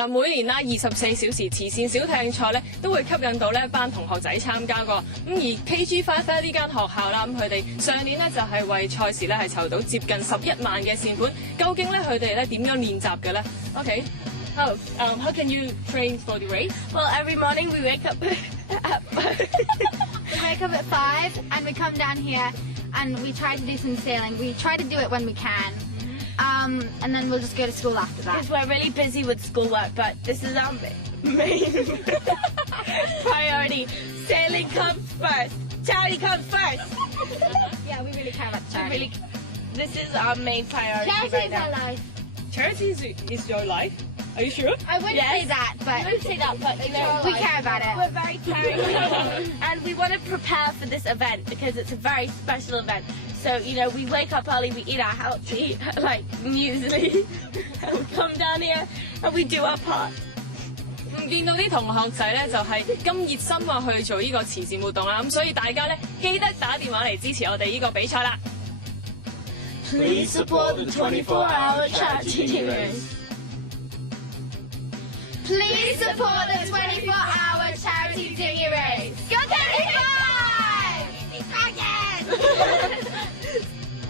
嗱，每年啦24小時慈善小艇賽咧，都會吸引到呢一班同學仔參加㗎。咁而 KG5 呢間學校啦，咁佢哋上年咧就係為賽事咧係籌到接近11萬嘅善款。究竟咧佢哋咧點樣練習嘅咧 ？OK， how can you train for the race? Well, every morning we wake up we wake up at 5 and we come down here and we try to do some sailing. We try to do it when we can. And then we'll just go to school after that. Because we're really busy with schoolwork, but this is our main priority. Sailing comes first. Charity comes first. Yeah, we really care about charity. This is our main priority Charity right is now. our life. Charity is your life? Are you sure? I wouldn't say that, but I wouldn't say that, but you know, we care about it. we're very caring people, and we want to prepare for this event because it's a very special event. So, you know, we wake up early, we eat our healthy, like, muesli, and we come down here and we do our part. 見到啲同學仔咧就係咁熱心啊去做呢個慈善活動啦，咁所以大家咧記得打電話嚟支持我哋呢個比賽啦。Please support the 24-hour charity race. please support the 24-hour charity dinghy race. Go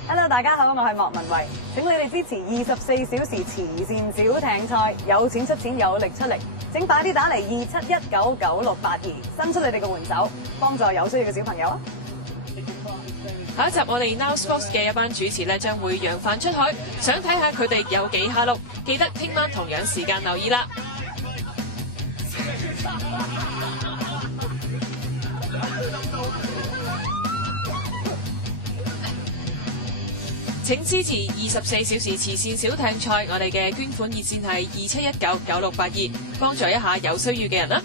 Hello， 大家好，我係莫文蔚，請你哋支持24小時慈善小艇賽，有錢出錢，有力出力，請快啲打嚟27199682，伸出你哋嘅援手，幫助有需要嘅小朋友啊！下一集我哋 Now Sports 嘅一班主持咧將會揚帆出海，想睇下佢哋有幾蝦碌，記得聽晚同樣時間留意啦。請支持24小時慈善小艇賽，我哋嘅捐款熱線係27199682，幫助一下有需要嘅人啦。